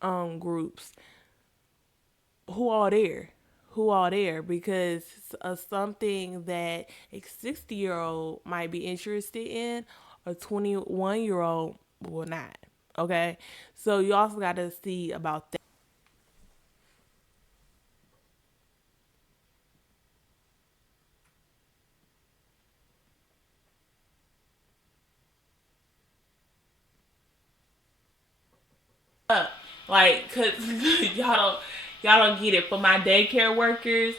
groups, who all there? Who all there? Because something that a 60-year-old might be interested in, a 21-year-old will not. Okay, so you also got to see about that. Like, cause y'all don't get it. For my daycare workers,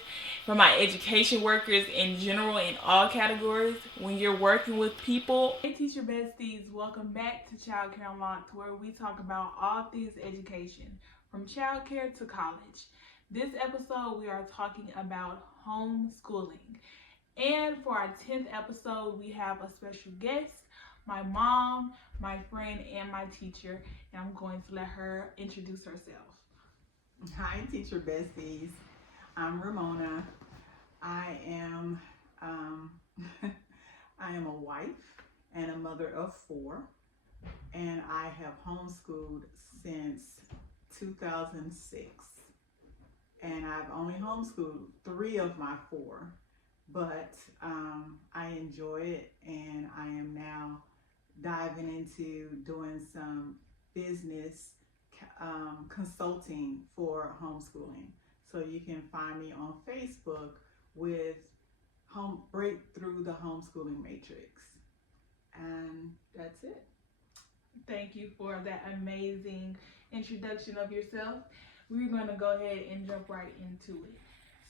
for my education workers in general, in all categories, when you're working with people. Hey, teacher besties, welcome back to Childcare Unlocked, where we talk about all things education, from childcare to college. This episode, we are talking about homeschooling. And for our 10th episode, we have a special guest, my mom, my friend, and my teacher. And I'm going to let her introduce herself. Hi, teacher besties. I'm Romona. I am um, I am a wife and a mother of four, and I have homeschooled since 2006. And I've only homeschooled three of my four, but I enjoy it, and I am now diving into doing some business consulting for homeschooling. So you can find me on Facebook with Home Breakthrough the Homeschooling Matrix, and that's it. Thank you for that amazing introduction of yourself. We're going to go ahead and jump right into it.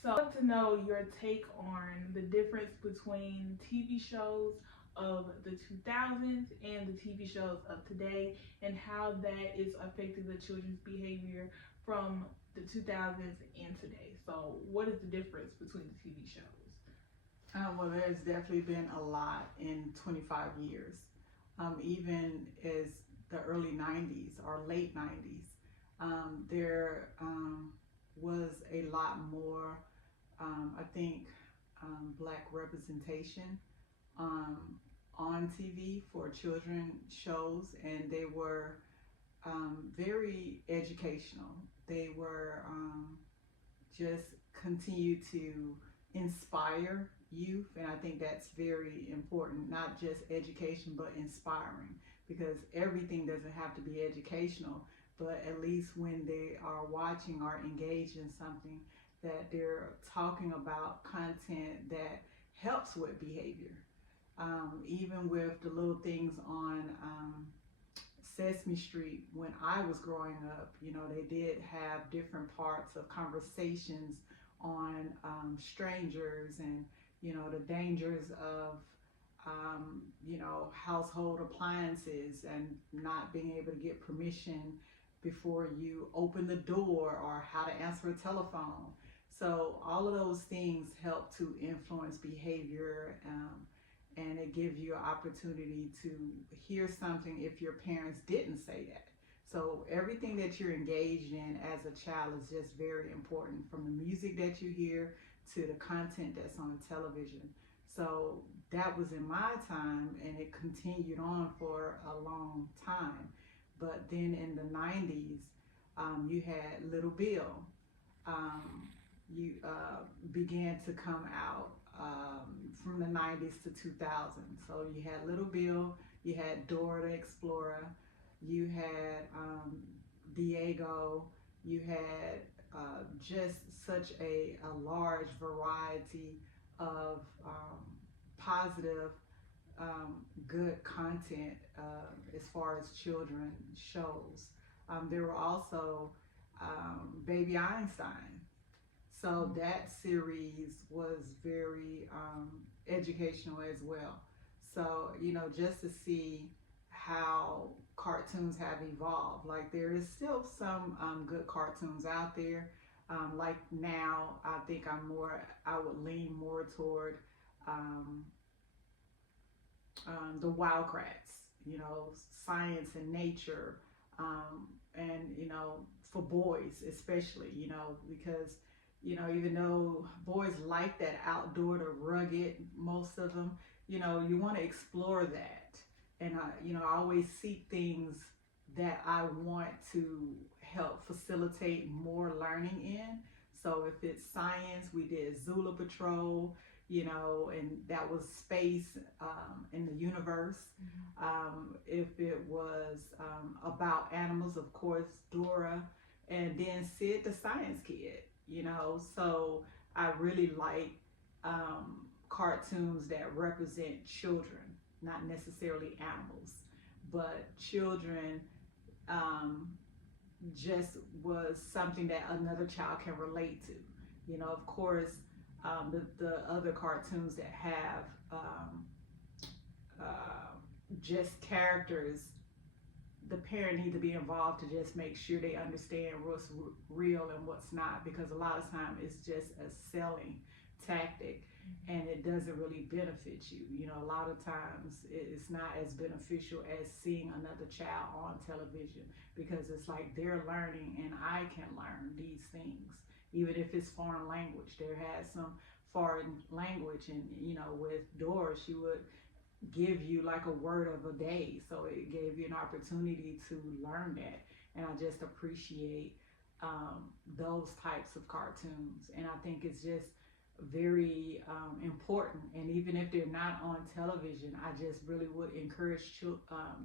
So, I want to know your take on the difference between TV shows of the 2000s and the TV shows of today, and how that is affecting the children's behavior from the 2000s and today. So, what is the difference between the TV shows? Well, there's definitely been a lot in 25 years. Even as the early 90s or late 90s, there was a lot more, I think, black representation um, on TV for children shows, and they were very educational. They were just continue to inspire youth, and I think that's very important, not just education but inspiring, because everything doesn't have to be educational, but at least when they are watching or engaged in something, that they're talking about content that helps with behavior. Even with the little things on Sesame Street, when I was growing up, they did have different parts of conversations on strangers, and, the dangers of, household appliances, and not being able to get permission before you open the door, or how to answer a telephone. So all of those things help to influence behavior, and it gives you an opportunity to hear something if your parents didn't say that. So everything that you're engaged in as a child is just very important, from the music that you hear to the content that's on television. So that was in my time, and it continued on for a long time. But then in the 90s, you had Little Bill. You began to come out from the 90s to 2000. So you had Little Bill, you had Dora the Explorer, you had Diego, you had just such a large variety of positive, good content as far as children shows. There were also Baby Einstein. So that series was very educational as well. So, just to see how cartoons have evolved. Like, there is still some good cartoons out there. Like now, I think I would lean more toward um, the Wildcrats, science and nature, and, for boys especially, because, even though boys like that outdoor, the rugged, most of them, you want to explore that. And I always seek things that I want to help facilitate more learning in. So if it's science, we did Zula Patrol, and that was space in the universe. If it was about animals, of course, Dora, and then Sid the Science Kid. So I really like cartoons that represent children, not necessarily animals, but children. Um, just was something that another child can relate to. Of course, the other cartoons that have uh, just characters, the parent need to be involved to just make sure they understand what's real and what's not, because a lot of time it's just a selling tactic and it doesn't really benefit you. A lot of times it's not as beneficial as seeing another child on television, because it's like they're learning and I can learn these things, even if it's foreign language. There has some foreign language, and with Dora, she would give you like a word of a day, so it gave you an opportunity to learn that. And I just appreciate those types of cartoons, and I think it's just very important. And even if they're not on television, I just really would encourage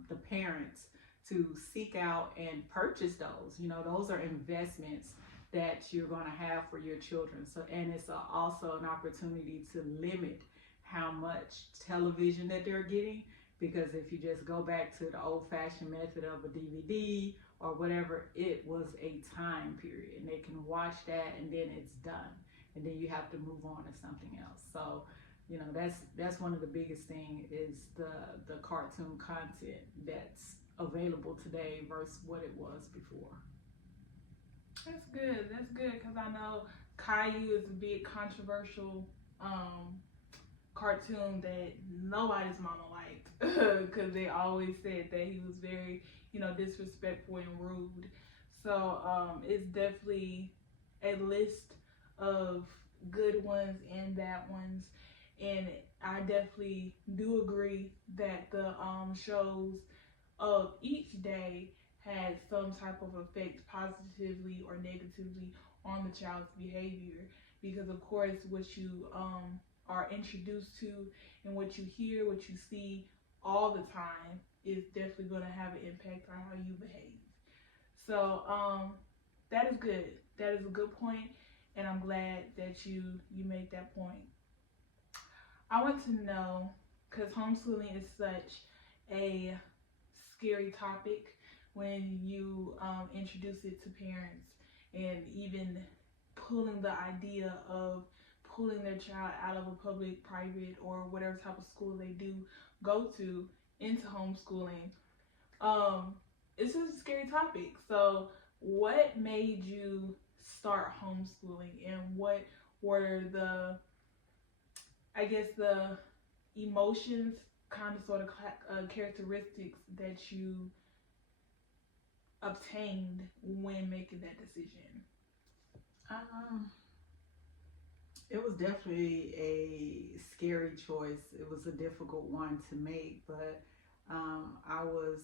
the parents to seek out and purchase those. Those are investments that you're going to have for your children. So, and it's also an opportunity to limit how much television that they're getting, because if you just go back to the old-fashioned method of a DVD or whatever, it was a time period, and they can watch that and then it's done, and then you have to move on to something else. So that's one of the biggest thing is the cartoon content that's available today versus what it was before. That's good, because I know Caillou is a big controversial cartoon that nobody's mama liked, because they always said that he was very disrespectful and rude. So it's definitely a list of good ones and bad ones, and I definitely do agree that the shows of each day had some type of effect, positively or negatively, on the child's behavior, because of course what you are introduced to and what you hear, what you see all the time is definitely going to have an impact on how you behave. So that is good. That is a good point, and I'm glad that you made that point. I want to know, because homeschooling is such a scary topic when you introduce it to parents, and even pulling the idea of pulling their child out of a public, private, or whatever type of school they do go to into homeschooling. It's just a scary topic. So what made you start homeschooling, and what were the emotions, kind of sort of characteristics that you obtained when making that decision? It was definitely a scary choice. It was a difficult one to make, but I was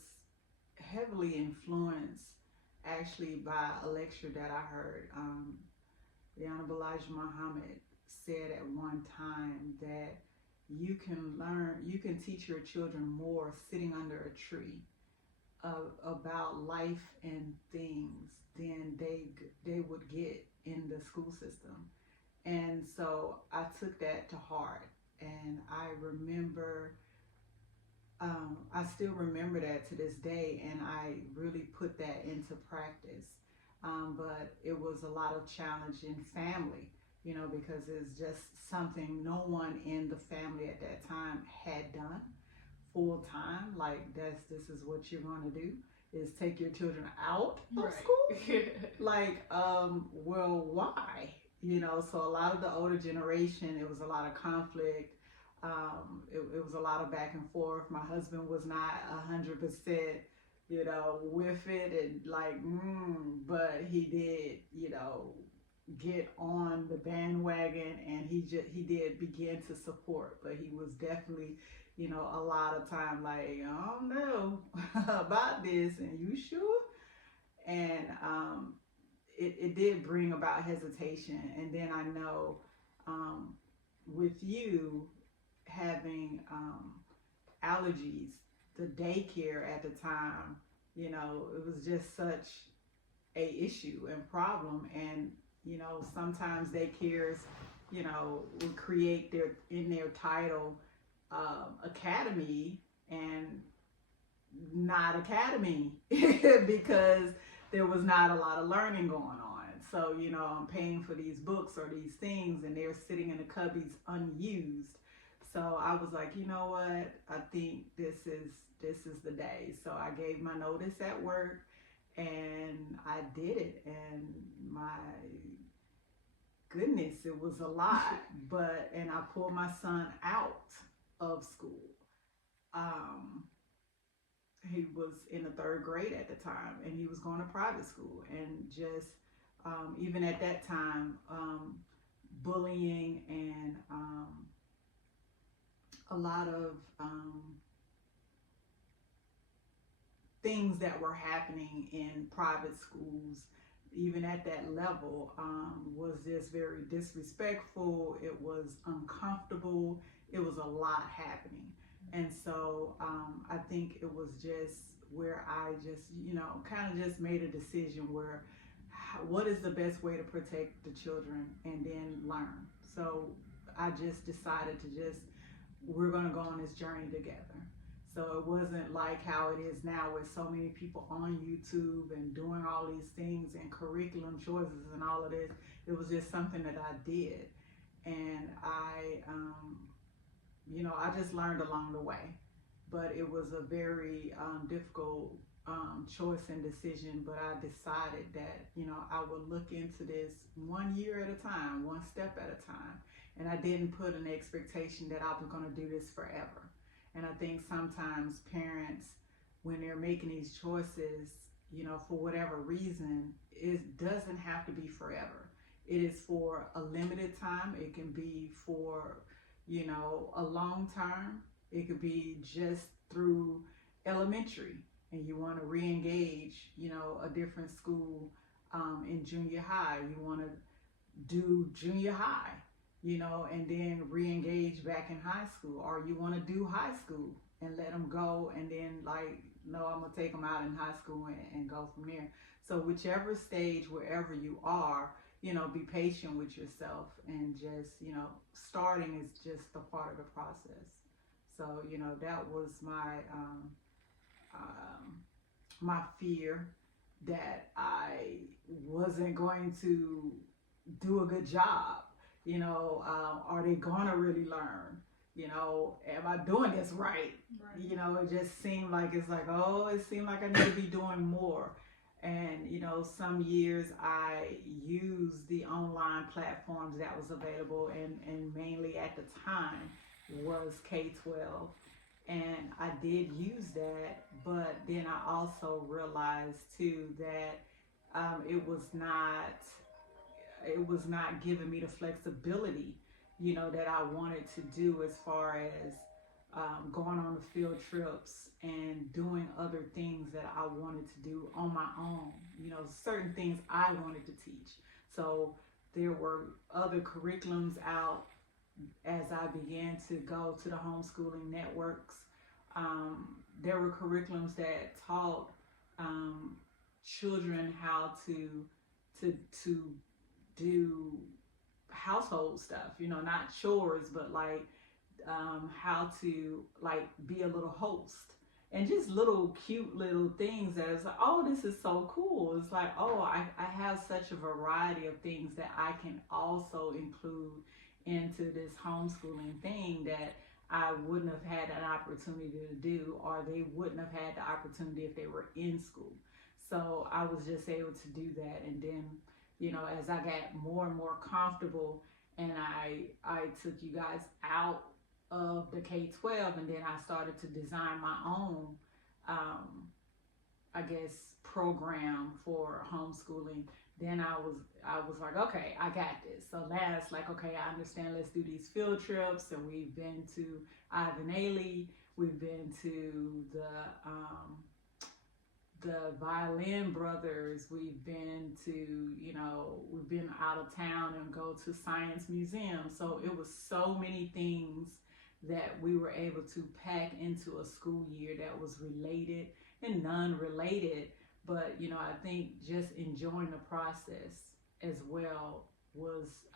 heavily influenced actually by a lecture that I heard. The Honorable Elijah Muhammad said at one time that you can teach your children more sitting under a tree about life and things than they would get in the school system. And so I took that to heart, and I still remember that to this day, and I really put that into practice. But it was a lot of challenge in family, because it's just something no one in the family at that time had done full time. Like this is what you're going to do, is take your children out of school. Like, well, why? So a lot of the older generation, it was a lot of conflict. It was a lot of back and forth. My husband was not 100%, with it, and like, but he did, get on the bandwagon, and he did begin to support. But he was definitely, a lot of time like, I don't know about this, and you sure? And it did bring about hesitation. And then I know um, with you having allergies, the daycare at the time, it was just such a issue and problem. And sometimes daycares, would create their in their title academy and not academy because there was not a lot of learning going on. So, I'm paying for these books or these things and they're sitting in the cubbies unused. So I was like, you know what? I think this is the day. So I gave my notice at work and I did it. And my goodness, it was a lot. And I pulled my son out of school. Um, he was in the third grade at the time and he was going to private school, and just even at that time, bullying and a lot of things that were happening in private schools even at that level was just very disrespectful. It was uncomfortable. It was a lot happening. And so I think it was just where I just, kind of just made a decision where what is the best way to protect the children and then learn. So I just decided to we're going to go on this journey together. So it wasn't like how it is now with so many people on YouTube and doing all these things and curriculum choices and all of this. It was just something that I did. And I just learned along the way. But it was a very difficult choice and decision. But I decided that, I would look into this 1 year at a time, one step at a time. And I didn't put an expectation that I was going to do this forever. And I think sometimes parents, when they're making these choices, for whatever reason, it doesn't have to be forever. It is for a limited time. It can be for, a long term. It could be just through elementary and you want to re-engage, a different school in junior high. You want to do junior high, and then re-engage back in high school, or you want to do high school and let them go, and then no, I'm gonna take them out in high school and go from there. So whichever stage, wherever you are, be patient with yourself, and just, starting is just a part of the process. So, that was my fear that I wasn't going to do a good job. Are they gonna really learn? Am I doing this right? It just seemed like it seemed like I need to be doing more. And some years I used the online platforms that was available, and mainly at the time was K-12. And I did use that, but then I also realized too that it was not giving me the flexibility, that I wanted to do, as far as going on the field trips and doing other things that I wanted to do on my own, certain things I wanted to teach. So there were other curriculums out as I began to go to the homeschooling networks. There were curriculums that taught children how to do household stuff, not chores, but how to be a little host, and just little cute little things that it's like, oh, this is so cool. It's like, oh, I have such a variety of things that I can also include into this homeschooling thing that I wouldn't have had an opportunity to do, or they wouldn't have had the opportunity if they were in school. So I was just able to do that. And then, as I got more and more comfortable, and I took you guys out of the K-12, and then I started to design my own, I guess, program for homeschooling. Then I was like, okay, I got this. So now it's like, okay, I understand. Let's do these field trips. And we've been to Ivan Ailey. We've been to the violin brothers. We've been to, we've been out of town and go to science museums. So it was so many things that we were able to pack into a school year that was related and non-related. But, I think just enjoying the process as well was,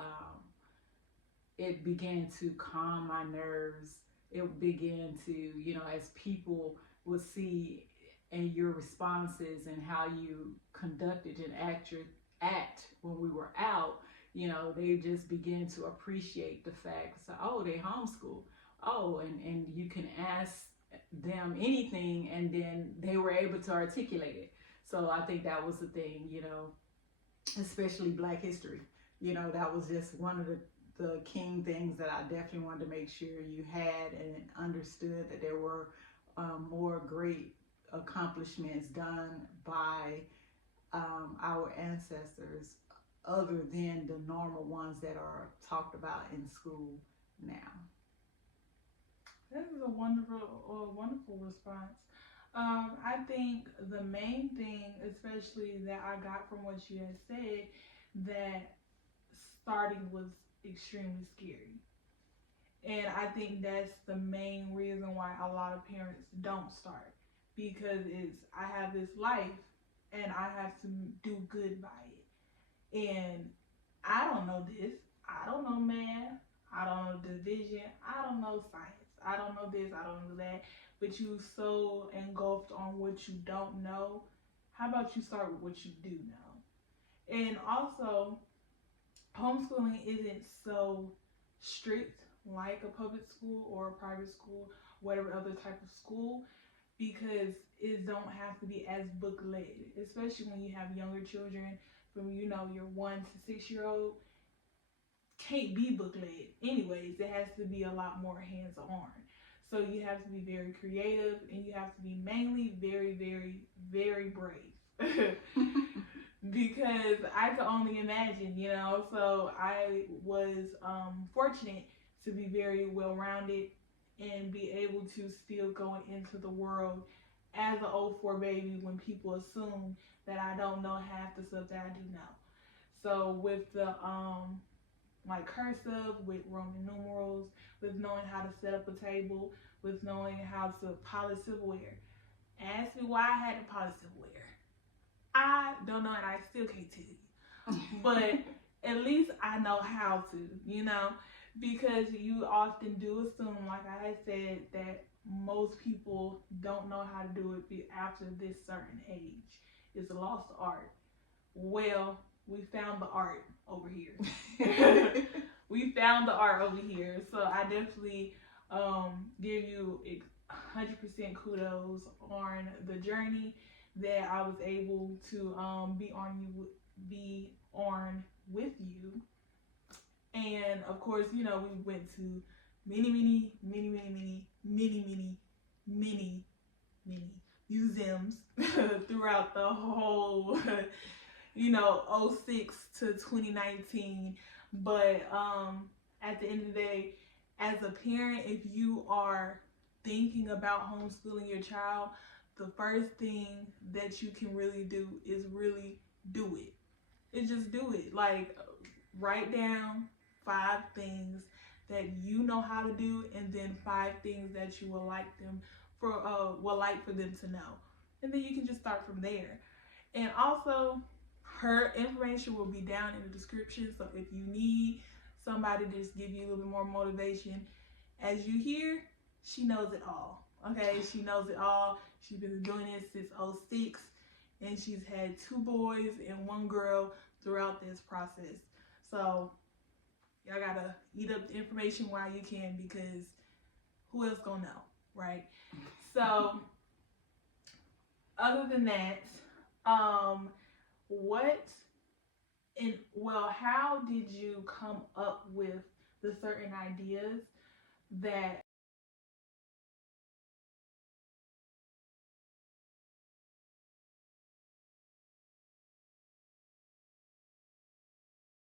it began to calm my nerves. It began to, as people would see and your responses and how you conducted and act when we were out, they just begin to appreciate the fact. So, oh, they homeschool. Oh, and you can ask them anything, and then they were able to articulate it. So I think that was the thing, especially Black history. That was just one of the king things that I definitely wanted to make sure you had and understood, that there were more great accomplishments done by our ancestors other than the normal ones that are talked about in school now. That is a wonderful response. I think the main thing, especially that I got from what you had said, that starting was extremely scary. And I think that's the main reason why a lot of parents don't start, because I have this life and I have to do good by it. And I don't know this. I don't know math. I don't know division. I don't know science. I don't know this. I don't know that. But you so engulfed on what you don't know. How about you start with what you do know? And also, homeschooling isn't so strict like a public school or a private school, whatever other type of school, because it don't have to be as book led, especially when you have younger children from your 1 to 6 year old. Can't be book led anyways. It has to be a lot more hands on. So you have to be very creative, and you have to be mainly very, very, very brave. Because I could only imagine, So I was fortunate to be very well rounded and be able to still go into the world as an 04 baby when people assume that I don't know half the stuff that I do know. So with the like cursive, with Roman numerals, with knowing how to set up a table, with knowing how to polish silverware. Ask me why I had to polish silverware. I don't know, and I still can't tell you. But at least I know how to, because you often do assume, like I had said, that most people don't know how to do it after this certain age. It's a lost art. Well, we found the art over here. We found the art over here. So I definitely give you 100% kudos on the journey that I was able to be on with you. And of course, we went to many museums throughout the whole 06 to 2019. But at the end of the day, as a parent, if you are thinking about homeschooling your child, the first thing that you can really do is really do it. Just do it. Like, write down 5 things that you know how to do, and then 5 things that you would like for them to know, and then you can just start from there. And also, her information will be down in the description. So if you need somebody to just give you a little bit more motivation, as you hear, she knows it all. Okay, she knows it all. She's been doing this since 06, and she's had 2 boys and 1 girl throughout this process. So y'all gotta eat up the information while you can, because who else gonna know, right? So other than that, how did you come up with the certain ideas that